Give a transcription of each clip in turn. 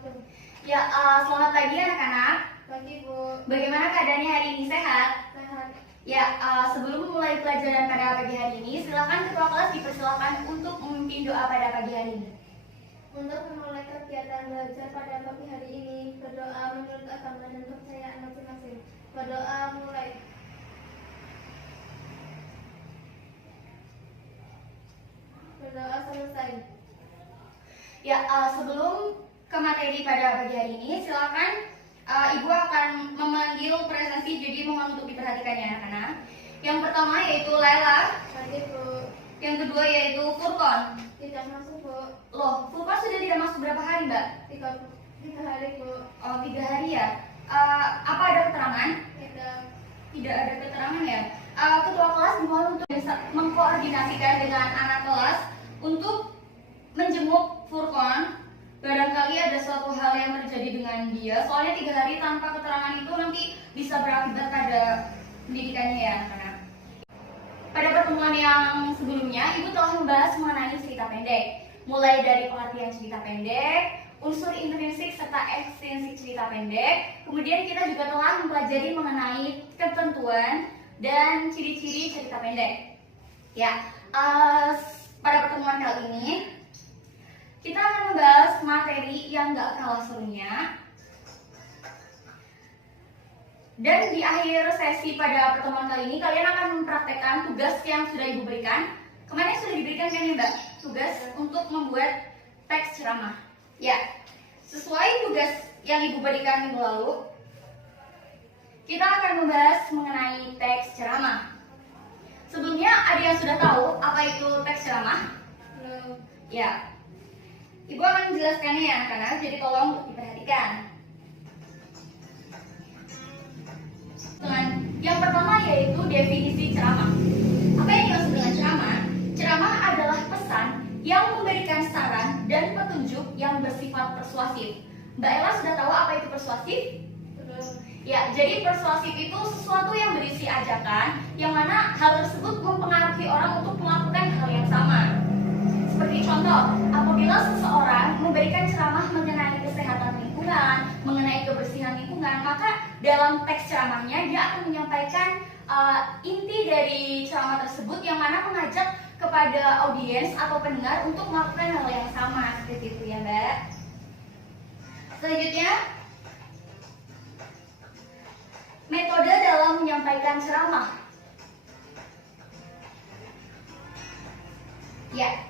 wabarakatuh. Ya, selamat pagi anak-anak. Pagi Bu. Bagaimana keadaannya hari ini, sehat? Sehat. Ya, sebelum memulai pelajaran pada pagi hari ini, silakan ketua kelas dipersilakan untuk memimpin doa pada pagi hari ini. Untuk memulai kegiatan belajar pada pagi hari ini, berdoa menurut agama dan kepercayaan masing-masing. Berdoa mulai. Berdoa selesai. Ya, sebelum ke materi pada pagi hari ini, silakan Ibu akan memanggil presentasi, jadi mohon untuk diperhatikan ya anak-anak. Yang pertama yaitu Laila, Pagi Bu. yang kedua yaitu Furqon. Tidak masuk Bu. Loh, Furqon sudah tidak masuk berapa hari, Mbak? 3 hari Bu. Oh, 3 hari ya. Apa ada keterangan? Tidak. Tidak ada keterangan ya. Ketua kelas mohon untuk bisa mengkoordinasikan dengan anak kelas untuk menjenguk Furqon. Barangkali ada suatu hal yang terjadi dengan dia. Soalnya 3 hari tanpa keterangan itu nanti bisa berakibat pada pendidikannya ya anak-anak. Pada pertemuan yang sebelumnya, Ibu telah membahas mengenai cerita pendek. Mulai dari pengertian cerita pendek, unsur intrinsik serta ekstrinsik cerita pendek. Kemudian kita juga telah mempelajari mengenai ketentuan dan ciri-ciri cerita pendek. Ya, pada pertemuan kali ini kita akan membahas materi yang gak kalah serunya. Dan di akhir sesi pada pertemuan kali ini kalian akan mempraktekkan tugas yang sudah Ibu berikan. Kemarin sudah diberikan kan ya Mbak? Tugas untuk membuat teks ceramah. Ya, sesuai tugas yang Ibu berikan minggu lalu, kita akan membahas mengenai teks ceramah. Sebelumnya ada yang sudah tahu apa itu teks ceramah? Belum. Ya, Ibu akan menjelaskannya ya anak-anak, jadi tolong untuk diperhatikan. Yang pertama yaitu definisi ceramah. Apa yang dimaksud dengan ceramah? Ceramah adalah pesan yang memberikan saran dan petunjuk yang bersifat persuasif. Mbak Ella sudah tahu apa itu persuasif? Belum. Ya, jadi persuasif itu sesuatu yang berisi ajakan, yang mana hal tersebut mempengaruhi orang untuk melakukan hal yang sama. Seperti contoh, apabila seseorang memberikan ceramah mengenai kesehatan lingkungan, mengenai kebersihan lingkungan, maka dalam teks ceramahnya dia akan menyampaikan inti dari ceramah tersebut yang mana mengajak kepada audiens atau pendengar untuk melakukan hal yang sama, seperti itu ya Mbak. Selanjutnya, metode dalam menyampaikan ceramah. Ya,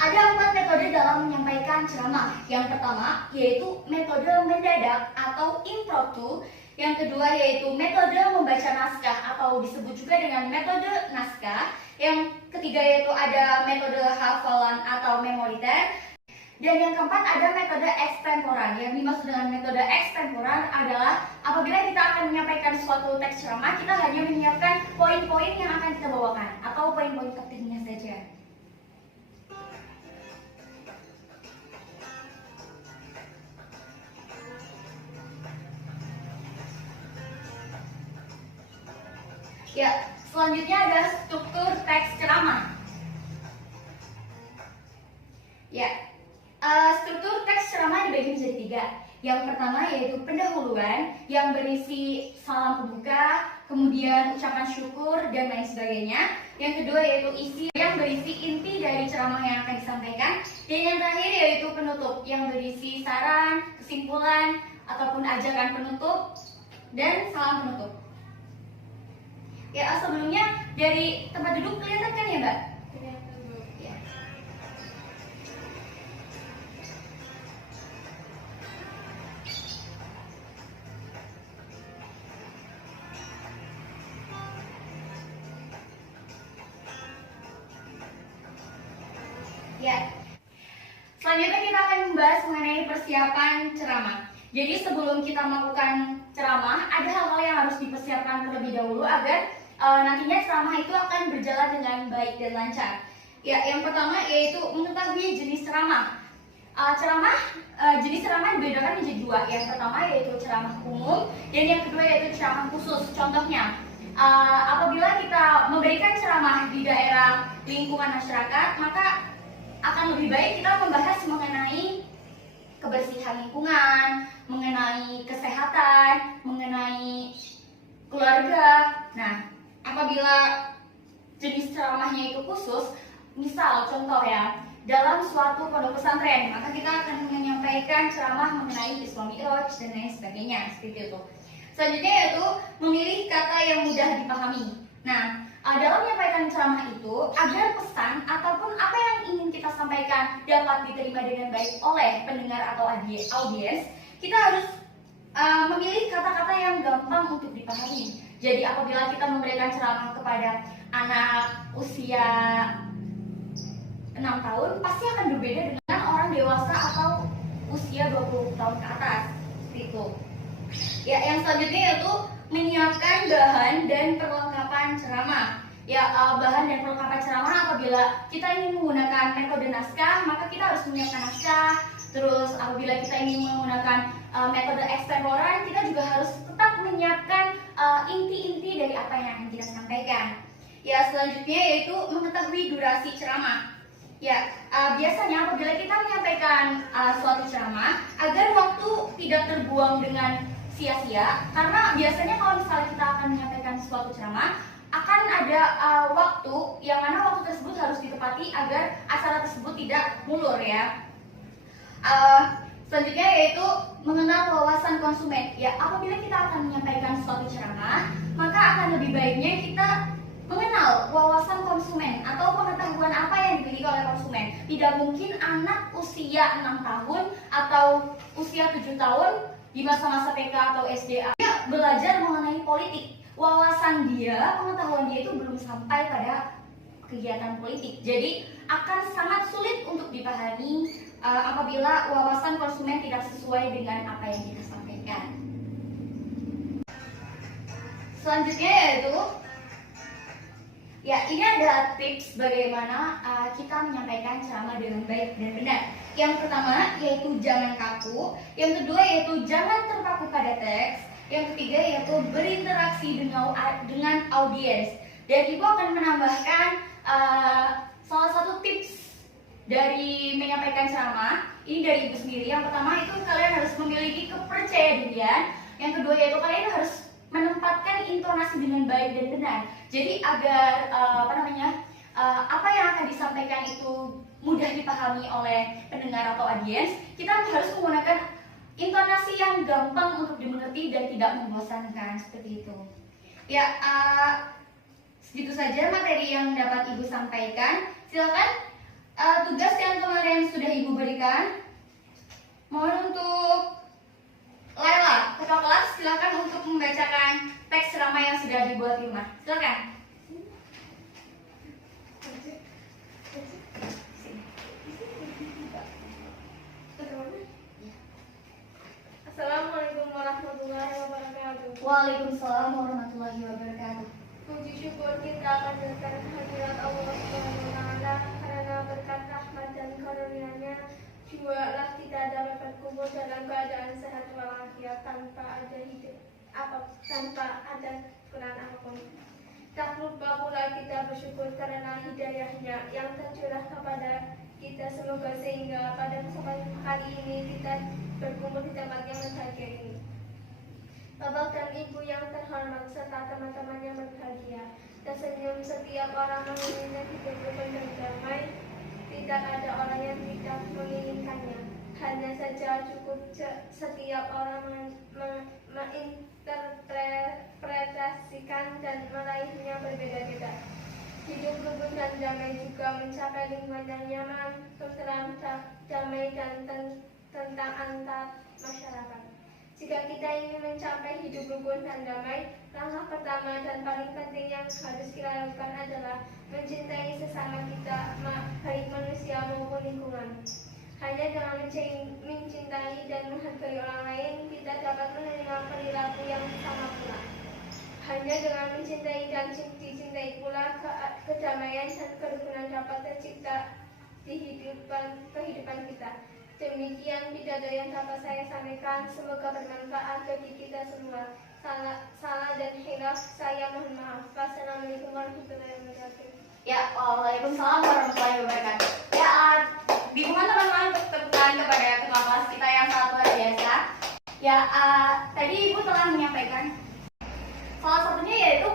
ada 4 metode dalam menyampaikan ceramah. Yang pertama yaitu metode mendadak atau impromptu. Yang kedua yaitu metode membaca naskah atau disebut juga dengan metode naskah. Yang ketiga yaitu ada metode hafalan atau memoriter. Dan yang keempat ada metode ekstemporan. Yang dimaksud dengan metode ekstemporan adalah apabila kita akan menyampaikan suatu teks ceramah, kita hanya menyiapkan poin-poin yang akan kita bawakan atau poin-poin pentingnya saja. Ya, selanjutnya ada struktur teks ceramah. Ya, struktur teks ceramah dibagi menjadi 3. Yang pertama yaitu pendahuluan yang berisi salam pembuka, kemudian ucapan syukur dan lain sebagainya. Yang kedua yaitu isi yang berisi inti dari ceramah yang akan disampaikan. Dan yang terakhir yaitu penutup yang berisi saran, kesimpulan ataupun ajakan penutup dan salam penutup. Ya, sebelumnya dari tempat duduk kelihatan kan ya Mbak? Kelihatan Bu. Ya. Ya. Selanjutnya kita akan membahas mengenai persiapan ceramah. Jadi sebelum kita melakukan ceramah, ada hal-hal yang harus dipersiapkan terlebih dahulu agar nantinya ceramah itu akan berjalan dengan baik dan lancar. Ya, yang pertama yaitu mengetahui jenis ceramah. Jenis ceramah dibedakan menjadi 2. Yang pertama yaitu ceramah umum dan yang kedua yaitu ceramah khusus. Contohnya, apabila kita memberikan ceramah di daerah lingkungan masyarakat, maka akan lebih baik kita membahas mengenai kebersihan lingkungan, mengenai kesehatan, mengenai keluarga. Nah, apabila jenis ceramahnya itu khusus, misal contoh ya, dalam suatu pondok pesantren, maka kita akan menyampaikan ceramah mengenai Isra Mi'raj dan lain sebagainya, seperti itu. Selanjutnya yaitu memilih kata yang mudah dipahami. Nah, dalam menyampaikan ceramah itu, agar pesan ataupun apa yang ingin kita sampaikan dapat diterima dengan baik oleh pendengar atau audiens, kita harus memilih kata-kata yang gampang untuk dipahami. Jadi apabila kita memberikan ceramah kepada anak usia 6 tahun, pasti akan berbeda dengan orang dewasa atau usia 20 tahun ke atas. Seperti itu. Ya, yang selanjutnya yaitu menyiapkan bahan dan perlengkapan ceramah. Ya, bahan dan perlengkapan ceramah apabila kita ingin menggunakan metode naskah, maka kita harus menyiapkan naskah. Terus apabila kita ingin menggunakan metode ekstemporan, kita juga harus tetap menyiapkan inti-inti dari apa yang akan kita sampaikan. Ya, selanjutnya yaitu mengetahui durasi ceramah. Ya, biasanya apabila kita menyampaikan suatu ceramah, agar waktu tidak terbuang dengan sia-sia, karena biasanya kalau misalnya kita akan menyampaikan suatu ceramah, akan ada waktu yang mana waktu tersebut harus ditepati agar acara tersebut tidak mundur ya. Selanjutnya yaitu mengenal wawasan konsumen. Ya, apabila kita akan menyampaikan suatu ceramah, maka akan lebih baiknya kita mengenal wawasan konsumen atau pengetahuan apa yang dimiliki oleh konsumen. Tidak mungkin anak usia 6 tahun atau usia 7 tahun di masa-masa TK atau SDA dia belajar mengenai politik. Wawasan dia, pengetahuan dia itu belum sampai pada kegiatan politik. Jadi akan sangat sulit untuk dipahami apabila wawasan konsumen tidak sesuai dengan apa yang kita sampaikan. Selanjutnya yaitu, ya, ini ada tips bagaimana kita menyampaikan ceramah dengan baik dan benar. Yang pertama yaitu jangan kaku, yang kedua yaitu jangan terpaku pada teks, yang ketiga yaitu berinteraksi dengan audiens. Dan Ibu akan menambahkan salah satu tips dari menyampaikan ceramah ini dari Ibu sendiri. Yang pertama itu kalian harus memiliki kepercayaan. Yang kedua yaitu kalian harus menempatkan intonasi dengan baik dan benar. Jadi agar apa yang akan disampaikan itu mudah dipahami oleh pendengar atau audiens, kita harus menggunakan intonasi yang gampang untuk dimengerti dan tidak membosankan, seperti itu. Ya, segitu saja materi yang dapat Ibu sampaikan. Silakan tugas yang kemarin sudah Ibu berikan. Mohon untuk Laila, ketua kelas, silakan untuk membacakan teks ceramah yang sudah dibuat di rumah. Silakan. Assalamualaikum warahmatullahi wabarakatuh. Waalaikumsalam warahmatullahi wabarakatuh. Puji syukur kita panjatkan kehadirat Allah Subhanahu wa Ta'ala, karena berkat rahmat dan karunia-Nya jualah kita dapat berkumpul dalam keadaan sehat walafiat tanpa ada kekurangan apapun. Tak lupa pula kita bersyukur karena hidayahnya yang tercurah kepada kita semoga sehingga pada kesempatan kali ini kita berkumpul di tempat yang berbahagia ini. Bapak dan Ibu yang terhormat serta teman-teman yang berbahagia, tersenyum setiap orang menginginkan hidup rukun dan damai. Tidak ada orang yang tidak menginginkannya. Hanya saja cukup setiap orang menginterpretasikan dan meraihnya berbeda-beda. Hidup rukun dan damai juga mencapai lingkungan yang nyaman, tentram, damai dan tentang antar masyarakat. Jika kita ingin mencapai hidup rukun dan damai, langkah pertama dan paling penting yang harus kita lakukan adalah mencintai sesama kita, baik manusia maupun lingkungan. Hanya dengan mencintai dan menghargai orang lain, kita dapat menerima perilaku yang sama pula. Hanya dengan mencintai dan dicintai pula, kedamaian dan kerukunan dapat tercipta di kehidupan kita. Demikian pidato yang dapat saya sampaikan, semoga bermanfaat bagi kita semua. Salah dan hilaf saya mohon maaf. Wassalamualaikum warahmatullahi wabarakatuh. Ya, waalaikumsalam warahmatullahi wabarakatuh. Ya, dimohon teman-teman untuk tepukan kepada ketua kelas kita yang Ya, tadi Ibu telah menyampaikan salah satunya yaitu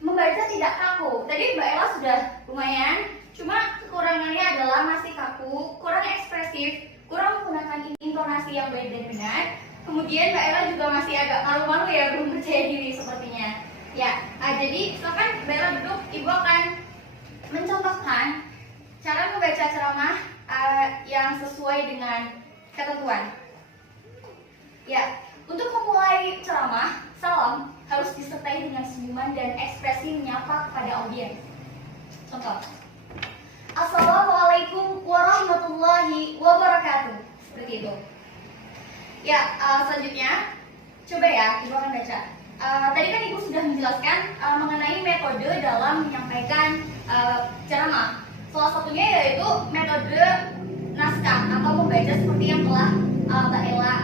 membaca tidak kaku. Tadi Mbak Ella sudah lumayan, cuma kekurangannya adalah masih kaku, kurang ekspresif, kurang menggunakan intonasi yang baik dan benar. Kemudian Mbak Ella juga masih agak malu-malu ya, belum percaya diri sepertinya. Ya, jadi silakan Mbak Ella duduk. Ibu akan mencontohkan cara membaca ceramah yang sesuai dengan ketentuan. Ya, untuk memulai ceramah, salam harus disertai dengan senyuman dan ekspresi menyapa kepada audiens. Contoh, Assalamualaikum warahmatullahi wabarakatuh. Seperti itu. Ya, selanjutnya, coba ya, Ibu akan baca. Tadi kan Ibu sudah menjelaskan mengenai metode dalam menyampaikan ceramah. Salah satunya yaitu metode naskah atau membaca seperti yang telah Mbak Ella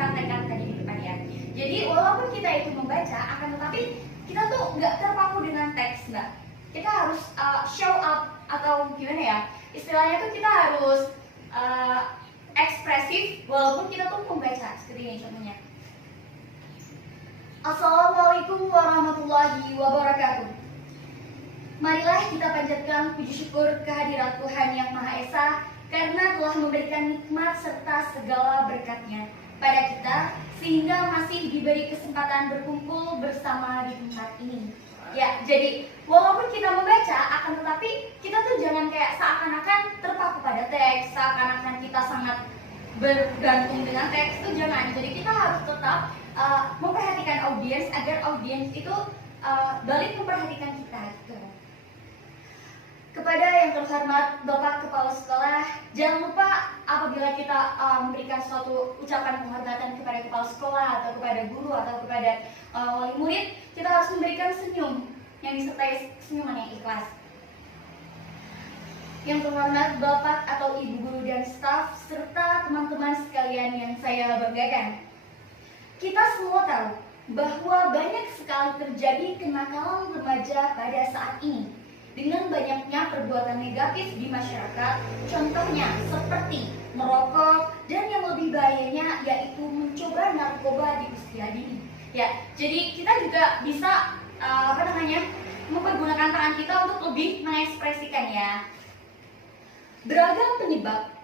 praktekkan tadi di depan ya. Jadi walaupun kita itu membaca, akan tetapi kita tuh nggak terpaku dengan teks, Mbak. Kita harus show up atau gimana ya? Istilahnya tuh kita harus ekspresif walaupun kita tuh membaca. Seperti ini contohnya. Assalamualaikum warahmatullahi wabarakatuh. Marilah kita panjatkan puji syukur kehadirat Tuhan Yang Maha Esa karena telah memberikan nikmat serta segala berkatnya pada kita sehingga masih diberi kesempatan berkumpul bersama di tempat ini. Ya, jadi walaupun kita membaca, akan tetapi kita tuh jangan kayak seakan-akan terpaku pada teks, seakan-akan kita sangat bergantung dengan teks, itu jangan. Jadi kita harus tetap memperhatikan audiens agar audiens itu balik memperhatikan kita gitu. Kepada yang terhormat Bapak Kepala Sekolah, jangan lupa apabila kita memberikan suatu ucapan penghormatan kepada kepala sekolah atau kepada guru atau kepada wali murid, kita harus memberikan senyum yang disertai senyuman yang ikhlas. Yang terhormat Bapak atau Ibu guru dan staf serta teman-teman sekalian yang saya banggakan. Kita semua tahu bahwa banyak sekali terjadi kenakalan remaja pada saat ini. Dengan banyaknya perbuatan negatif di masyarakat, contohnya seperti merokok dan yang lebih bahayanya yaitu mencoba narkoba di usia dini. Ya, jadi kita juga bisa mempergunakan tangan kita untuk lebih mengekspresikannya. Beragam penyebab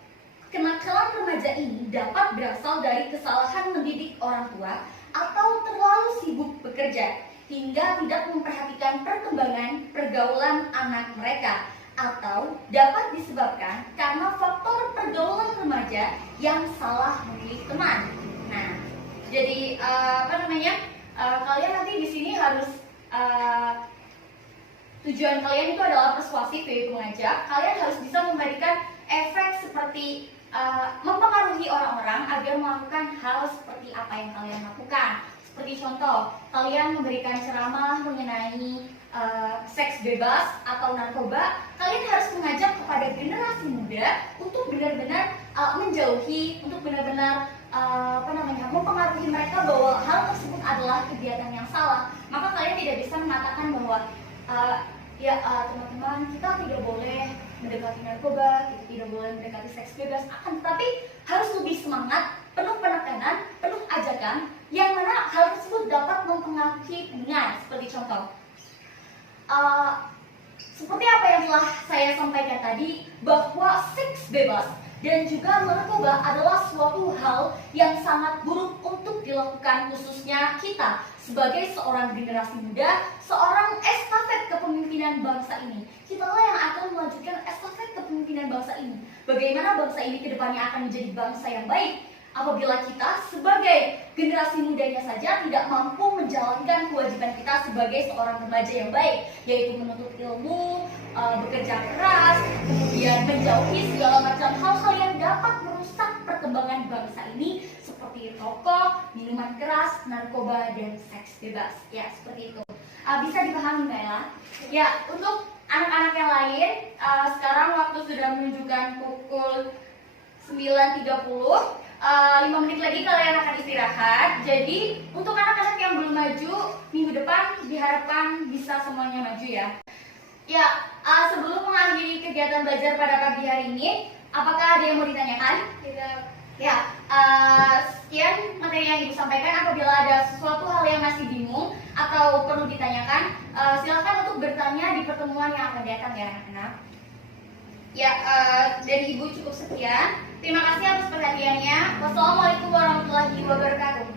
kenakalan remaja ini dapat berasal dari kesalahan mendidik orang tua atau terlalu sibuk bekerja hingga tidak memperhatikan perkembangan pergaulan anak mereka, atau dapat disebabkan karena faktor pergaulan remaja yang salah memilih teman. Nah, jadi kalian nanti di sini harus tujuan kalian itu adalah persuasif, yaitu mengajak. Kalian harus bisa memberikan efek seperti mempengaruhi orang-orang agar melakukan hal seperti apa yang kalian lakukan. Seperti contoh, kalian memberikan ceramah mengenai seks bebas atau narkoba, kalian harus mengajak kepada generasi muda untuk benar-benar menjauhi, untuk benar-benar mempengaruhi mereka bahwa hal tersebut adalah kegiatan yang salah. Maka kalian tidak bisa mengatakan bahwa teman-teman, kita tidak boleh mendekati narkoba, kita tidak boleh mendekati seks bebas, akan tetapi harus lebih semangat, penuh penekanan, penuh ajakan, yang mana hal tersebut dapat mempengaruhi pendengar. Seperti contoh, seperti apa yang telah saya sampaikan tadi, bahwa seks bebas dan juga narkoba adalah suatu hal yang sangat buruk untuk dilakukan, khususnya kita sebagai seorang generasi muda, seorang estafet kepemimpinan bangsa ini. Kitalah yang akan melanjutkan estafet kepemimpinan bangsa ini. Bagaimana bangsa ini ke depannya akan menjadi bangsa yang baik apabila kita sebagai generasi mudanya saja tidak mampu menjalankan kewajiban kita sebagai seorang remaja yang baik, yaitu menuntut ilmu, bekerja keras, kemudian menjauhi segala macam hal-hal yang dapat merusak perkembangan bangsa ini seperti rokok, minuman keras, narkoba, dan seks bebas. Ya, seperti itu. Bisa dipahami, Mbak Ella? Ya, untuk anak-anak yang lain, sekarang waktu sudah menunjukkan pukul 9.30. 5 menit lagi kalian akan istirahat. Jadi untuk anak-anak yang belum maju, minggu depan diharapkan bisa semuanya maju ya. Ya, sebelum mengakhiri kegiatan belajar pada pagi hari ini, apakah ada yang mau ditanyakan? Tidak. Ya, sekian materi yang Ibu sampaikan. Apabila ada sesuatu hal yang masih bingung atau perlu ditanyakan, silakan untuk bertanya di pertemuan yang akan datang ya anak-anak. Ya, dari Ibu cukup sekian. Terima kasih atas perhatiannya. Wassalamualaikum warahmatullahi wabarakatuh.